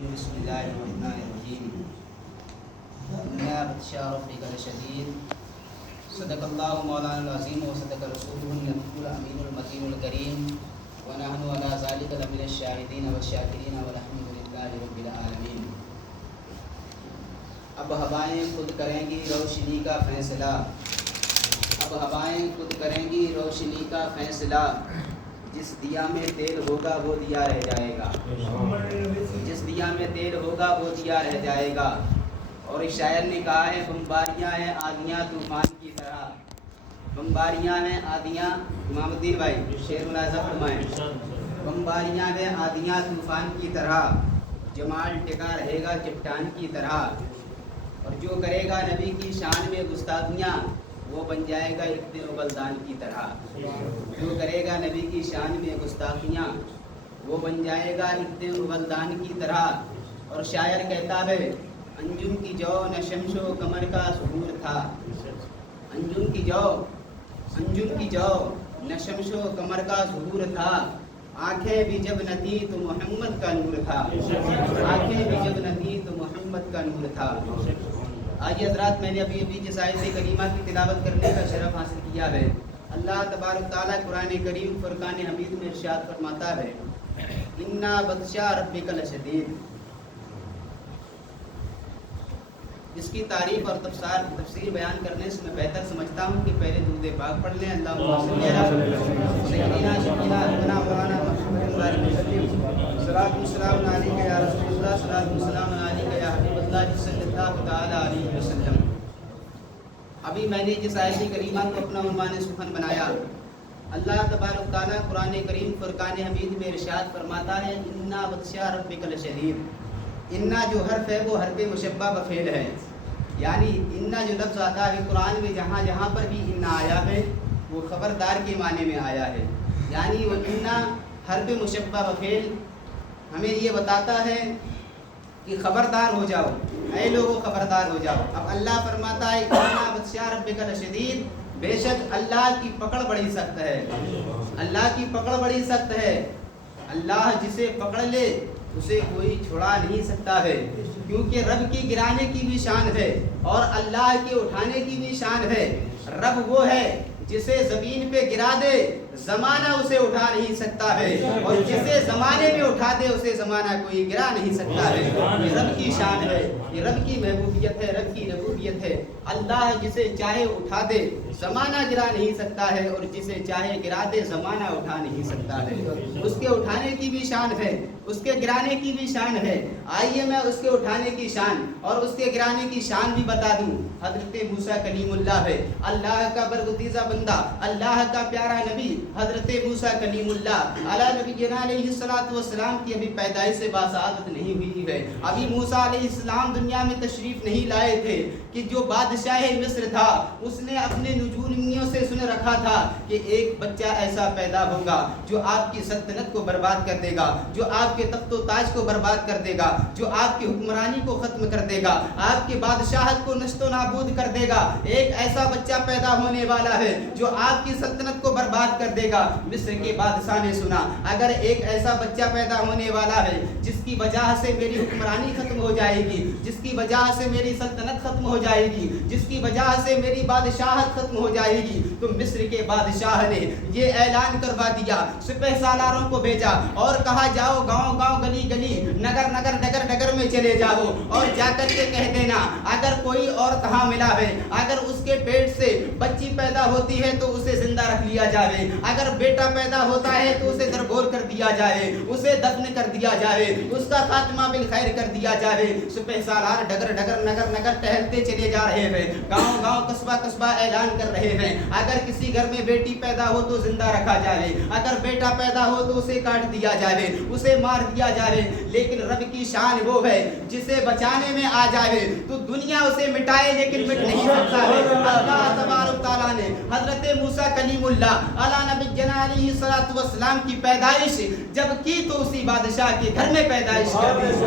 بسم اللہ الرحمن الرحیم اِنَّا بَطْشَ رَبِّكَ لَشَدِيدٌ صدق اللہ مولانا العظیم و صدق رسولہ النبی الامین المکین الکریم ونحن علی ذلک لمن الشاہدین والشاکرین والحمد للہ رب العالمین۔ اب ہوائیں خود کریں گی روشنی کا فیصلہ، اب ہوائیں خود کریں گی روشنی کا فیصلہ، جس دیا میں تیل ہوگا وہ دیا رہ جائے گا، جس دیا میں تیل ہوگا وہ دیا رہ جائے گا۔ اور ایک شاعر نے کہا ہے بمباریاں ہیں آدیاں طوفان کی طرح، بمباریاں ہیں آدیاں، امام الدین بھائی شعر ملاحظہ فرمائیں، بمباریاں ہیں آدیاں طوفان کی طرح، جمال ٹکا رہے گا چٹان کی طرح، اور جو کرے گا نبی کی شان میں گستاخیاں وہ بن جائے گا ایک دن اغلدان کی طرح، جو کرے گا نبی کی شان میں گستاخیاں وہ بن جائے گا ایک دن اغلدان کی طرح۔ اور شاعر کہتا ہے انجم کی جو نہ شمش و قمر کا ظہور تھا، انجم کی جو نہ شمش و قمر کا ظہور تھا، آنکھیں بھی جب نہ تھی تو محمد کا نور تھا، آنکھیں بھی جب نہ تھی تو محمد کا نور تھا۔ آئیے حضرات، میں نے ابھی جس آیت کریمہ کی تلاوت کرنے کا شرف حاصل کیا ہے، اللہ تبارک تعالیٰ قرآن کریم فرقان حمید میں ارشاد فرماتا ہے اِنَّا بَطْشَ رَبِّكَ لَشَدِيدٌ۔ اس کی تعریف اور تفسیر بیان کرنے سے میں بہتر سمجھتا ہوں کہ پہلے درود پاک پڑھ لیں۔ اللہم صلی علی سیدنا شفیعنا ربنا مولانا محمد صلاۃ والسلام علیک یا رسول اللہ، صلاۃ والسلام علیک یا حبیب اللہ صلی اللہ تعالی علیہ وسلم۔ ابھی میں نے جس آیت کریمہ کو اپنا عنوان سخن بنایا، اللہ تبارک تعالیٰ قرآن کریم فرقان حمید میں ارشاد فرماتا ہے اِنَّا بَطْشَ رَبِّكَ لَشَدِيدٌ۔ اِنَّا جو حرف ہے وہ حرف مشبہ بفعل ہے، یعنی اِنَّا جو لفظ آتا ہے قرآن میں جہاں جہاں پر بھی اِنَّا آیا ہے وہ خبردار کے معنی میں آیا ہے، یعنی وہ اِنَّا حرف مشبہ بفعل ہمیں یہ بتاتا ہے کہ خبردار ہو جاؤ، اے لوگو خبردار ہو جاؤ۔ اب اللہ فرماتا ہے اِنَّا بَطْشَ رَبِّكَ لَشَدِيدٌ، بے شک اللہ کی پکڑ بڑی سخت ہے، اللہ کی پکڑ بڑی سخت ہے۔ اللہ جسے پکڑ لے اسے کوئی چھڑا نہیں سکتا ہے، کیونکہ رب کی گرانے کی بھی شان ہے اور اللہ کے اٹھانے کی بھی شان ہے۔ رب وہ ہے جسے زمین پہ گرا دے زمانہ اسے اٹھا نہیں سکتا ہے، اور جسے زمانے میں اٹھا دے اسے زمانہ کوئی گرا نہیں سکتا ہے۔ یہ رب کی شان ہے، یہ رب کی محبوبیت ہے، رب کی ربوبیت ہے۔ اللہ جسے چاہے اٹھا دے زمانہ گرا نہیں سکتا ہے، اور جسے چاہے گرا دے زمانہ اٹھا نہیں سکتا ہے۔ اس کے اٹھانے کی بھی شان ہے، اس کے گرانے کی بھی شان ہے۔ آئیے میں اس کے اٹھانے کی شان اور اس کے گرانے کی شان بھی بتا دوں۔ حضرت موسیٰ کلیم اللہ ہے، اللہ کا برگزیدہ بندہ، اللہ کا پیارا نبی حضرت موسیٰ کلیم اللہ علیہ نبینا علیہ الصلوۃ والسلام کی ابھی پیدائش سے باسعادت نہیں ہوئی ہے، ابھی موسیٰ علیہ السلام دنیا میں تشریف نہیں لائے تھے کہ جو بادشاہ مصر تھا اس نے اپنے نجومیوں سے سن رکھا تھا کہ ایک بچہ ایسا پیدا ہوگا جو آپ کی سلطنت کو برباد کر دے گا، جو آپ کے تخت و تاج کو برباد کر دے گا، جو آپ کی حکمرانی کو ختم کر دے گا، آپ کی بادشاہت کو نشت و نابود کر دے گا۔ ایک ایسا بچہ پیدا ہونے والا ہے جو آپ کی سلطنت کو برباد کر دے گا۔ مصر کے بادشاہ نے سنا اگر ایک ایسا بچہ پیدا ہونے والا ہے جس کی وجہ سے میری حکمرانی ختم ہو جائے گی، جس کی وجہ سے میری سلطنت ختم ہو جائے گی، جس کی وجہ سے میری بادشاہت ختم ہو جائے گی، تو مصر کے بادشاہ نے یہ اعلان کروا دیا، سپہ سالاروں کو بھیجا اور کہا جاؤ گاؤں گاؤں گلی گلی نگر نگر ڈگر ڈگر میں چلے جاؤ اور جا کر کے کہہ دینا اگر کوئی اور کہاں ملا ہے، اگر اس کے پیٹ سے بچی پیدا ہوتی ہے تو اسے زندہ رکھ لیا جائے، اگر بیٹا پیدا ہوتا ہے تو اسے درگور کر دیا جائے، اسے دفن کر دیا جائے، اس کا خاتمہ بالخیر کر دیا جائے۔ سپہ سالار ڈگر ڈگر نگر نگر ٹہلتے چلے جا رہے ہیں، گاؤں گاؤں قصبہ قصبہ اعلان کر رہے ہیں اگر کسی گھر میں بیٹی پیدا ہو تو زندہ رکھا جائے، اگر بیٹا پیدا ہو تو اسے کاٹ دیا جائے، اسے مار دیا جائے۔ لیکن رب کی شان وہ ہے جسے بچانے میں آ جائے تو دنیا اسے مٹائے لیکن مٹ نہیں سکتا ہے۔ اللہ تبارک تعالیٰ نے حضرت موسیٰ کلیم اللہ علیہ نبینا علیہ الصلوۃ والسلام کی پیدائش جب کی تو اسی بادشاہ کے گھر میں پیدائش کر دی،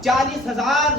40,000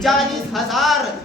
40,000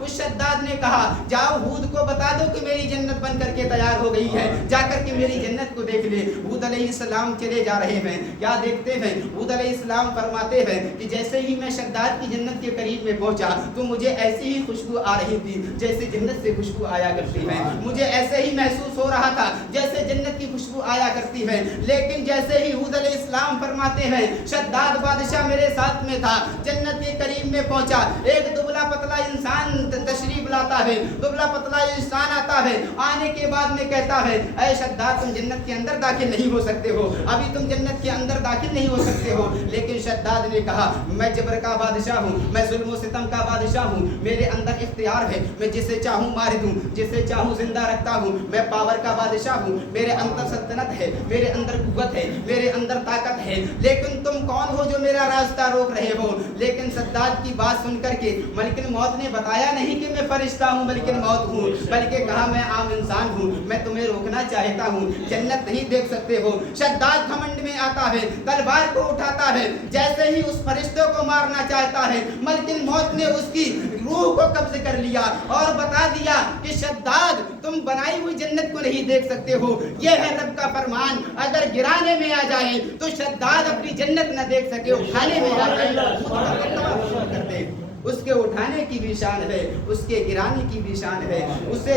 اس شداد نے کہا جاؤ ہود کو بتا دو کہ میری جنت بن کر کے تیار ہو گئی ہے, جا کر کے میری جنت کو دیکھ لے. ہود علیہ السلام چلے جا رہے ہیں, کیا دیکھتے ہیں ہود علیہ السلام فرماتے ہیں کہ جیسے ہی میں شداد کی جنت کے قریب میں پہنچا تو مجھے ایسی ہی خوشبو آ رہی تھی جیسے جنت سے خوشبو آیا کرتی ہے, مجھے ایسے ہی محسوس ہو رہا تھا جیسے جنت کی خوشبو آیا کرتی ہے. لیکن جیسے ہی ہود علیہ السلام فرماتے ہیں شداد بادشاہ میرے ساتھ میں تھا, جنت کے قریب میں پہنچا, ایک دبلا پتلا انسان تشریف لاتا ہے, دبلا پتلا انسان آتا ہے, آنے کے بعد میں کہتا ہے اے شداد تم جنت کے اندر داخل نہیں ہو سکتے ہو, ابھی تم جنت کے اندر داخل نہیں ہو سکتے ہو. لیکن شداد نے کہا میں جبر کا بادشاہ ہوں, میں ظلم و ستم کا بادشاہ ہوں, میرے اندر اختیار ہے, میں جسے چاہوں مار دوں, جسے چاہوں زندہ رکھتا ہوں, میں پاور کا بادشاہ ہوں, میرے اندر سلطنت ہے, میرے اندر قوت ہے, میرے اندر طاقت ہے. لیکن تم کون ہو جو میرا راستہ روک رہے ہو؟ لیکن شداد کی بات سن کر کے ملک الموت نے بتایا نہیں کہ میں فرشتہ ہوں ملک الموت ہوں, بلکہ کہا میں عام انسان ہوں, میں تمہیں روکنا چاہتا ہوں, جنت نہیں دیکھ سکتے ہو. شداد گھمنڈ میں آتا ہے, تلوار کو اٹھاتا ہے, جیسے ہی اس فرشتوں کو مارنا چاہتا ہے ملک الموت نے اس کی روح کو قبض کر لیا اور بتا دیا کہ شداد تم بنائی ہوئی جنت کو نہیں دیکھ سکتے ہو, یہ ہے رب کا فرمان, اگر گرانے میں آ جائے تو شداد اپنی جنت نہ دیکھ سکے, اٹھانے میں آ جائے اس کے اٹھانے کی بھی شان ہے, اس کے گرانے کی بھی شان ہے. اسے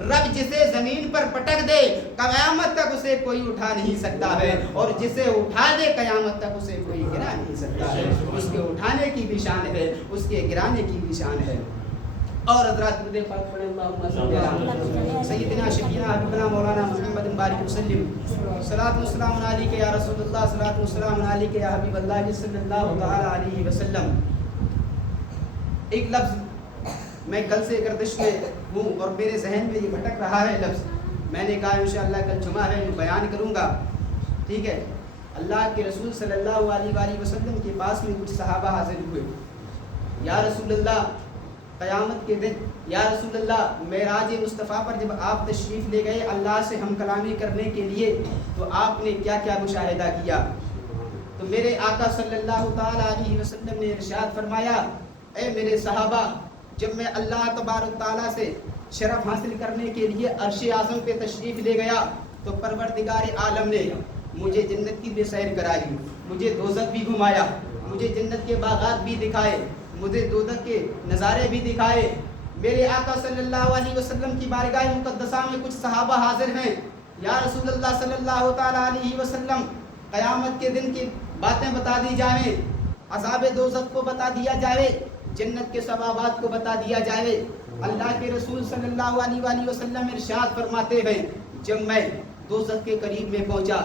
رب جسے زمین پر پٹک دے قیامت تک اسے کوئی اٹھا نہیں سکتا ہے, اور جسے اٹھا دے قیامت تک اسے کوئی گرا نہیں سکتا ہے. اس کے اٹھانے کی بھی شان ہے, اس کے گرانے کی بھی شان ہے. اور حضرات درود پاک پڑھیں اللہم صلی علی سیدنا شفیعنا حبیبنا مولانا محمد بارک وسلم, صلاۃ و سلام علیک یا رسول اللہ, صلاۃ و سلام علیک یا حبیب اللہ صلی اللہ تعالی علیہ وسلم. ایک لفظ میں کل سے گردش میں ہوں اور میرے ذہن میں یہ بھٹک رہا ہے لفظ, میں نے کہا انشاءاللہ کل جمعہ ہے جو بیان کروں گا, ٹھیک ہے. اللہ کے رسول صلی اللہ علیہ وآلہ وسلم کے پاس میں کچھ صحابہ حاضر ہوئے, یا رسول اللہ قیامت کے دن, یا رسول اللہ معراج مصطفیٰ پر جب آپ تشریف لے گئے اللہ سے ہم کلامی کرنے کے لیے تو آپ نے کیا کیا مشاہدہ کیا؟ تو میرے آقا صلی اللہ تعالی علیہ وسلم نے ارشاد فرمایا اے میرے صحابہ, جب میں اللہ تبارک تعالیٰ سے شرف حاصل کرنے کے لیے عرش اعظم پہ تشریف لے گیا تو پروردگار عالم نے مجھے جنت کی بھی سیر کرائی, مجھے دوزخ بھی گھمایا, مجھے جنت کے باغات بھی دکھائے, مجھے دوزخ کے نظارے بھی دکھائے. میرے آقا صلی اللہ علیہ وسلم کی بارگاہ مقدسہ میں کچھ صحابہ حاضر ہیں, یا رسول اللہ صلی اللہ تعالی علیہ وسلم قیامت کے دن کی باتیں بتا دی جائیں, عذاب دوزخ کو بتا دیا جائے, جنت کے ثوابات کو بتا دیا جائے. اللہ کے رسول صلی اللہ علیہ وآلہ وسلم ارشاد فرماتے ہیں جب میں دوزخ کے قریب میں پہنچا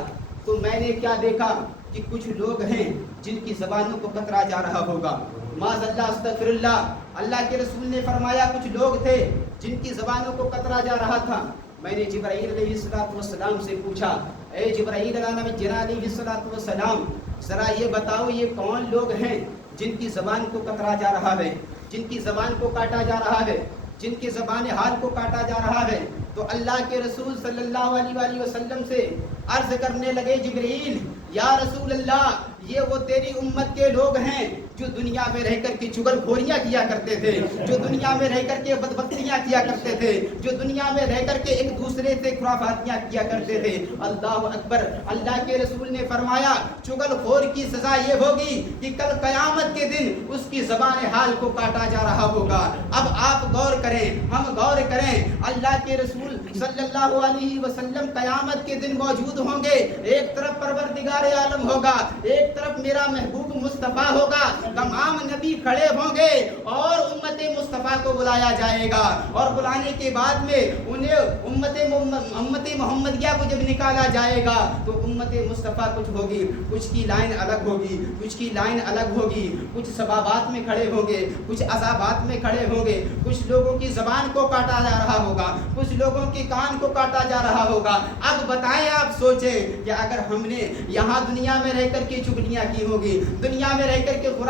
تو میں نے کیا دیکھا کہ کچھ لوگ ہیں جن کی زبانوں کو کترا جا رہا ہوگا, معاذ اللہ استغفر اللہ. اللہ کے رسول نے فرمایا کچھ لوگ تھے جن کی زبانوں کو کترا جا رہا تھا. میں نے جبرائیل علیہ السلام سے پوچھا اے جبرائیل علیہ السلام ذرا یہ بتاؤ یہ کون لوگ ہیں جن کی زبان کو کترا جا رہا ہے, جن کی زبان کو کاٹا جا رہا ہے, جن کی زبان حال کو کاٹا جا رہا ہے. تو اللہ کے رسول صلی اللہ علیہ وآلہ وسلم سے عرض کرنے لگے جبرائیل یا رسول اللہ یہ وہ تیری امت کے لوگ ہیں جو دنیا میں رہ کر کے چغل خوریاں کیا کرتے تھے, جو دنیا میں رہ کر کے بدبختیاں کیا کرتے تھے, جو دنیا میں رہ کر کے ایک دوسرے سے خرافاتیاں کیا کرتے تھے. اللہ اکبر. اللہ کے رسول نے فرمایا چغل خور کی سزا یہ ہوگی کہ کل قیامت کے دن اس کی زبان حال کو کاٹا جا رہا ہوگا. اب آپ غور کریں, ہم غور کریں, اللہ کے رسول صلی اللہ علیہ وسلم قیامت کے دن موجود ہوں گے, ایک طرف پروردگار عالم ہوگا, ایک طرف میرا محبوب مصطفیٰ ہوگا, تمام نبی کھڑے ہوں گے اور امت مصطفیٰ کو بلایا جائے گا, اور بلانے کے بعد میں انہیں امت محمدیہ کو جب نکالا جائے گا تو امت مصطفیٰ کچھ ہوگی, کچھ کی لائن الگ ہوگی, کچھ کی لائن الگ ہوگی, کچھ ثوابات میں کھڑے ہوں گے, کچھ عذابات میں کھڑے ہوں گے, کچھ لوگوں کی زبان کو کاٹا جا رہا ہوگا, کچھ لوگوں کی کان کو کاٹا جا رہا ہوگا. اب بتائیں آپ سوچیں کہ اگر ہم نے یہاں دنیا میں رہ کر کے چغلیاں کی ہوگی, دنیا میں رہ کر کے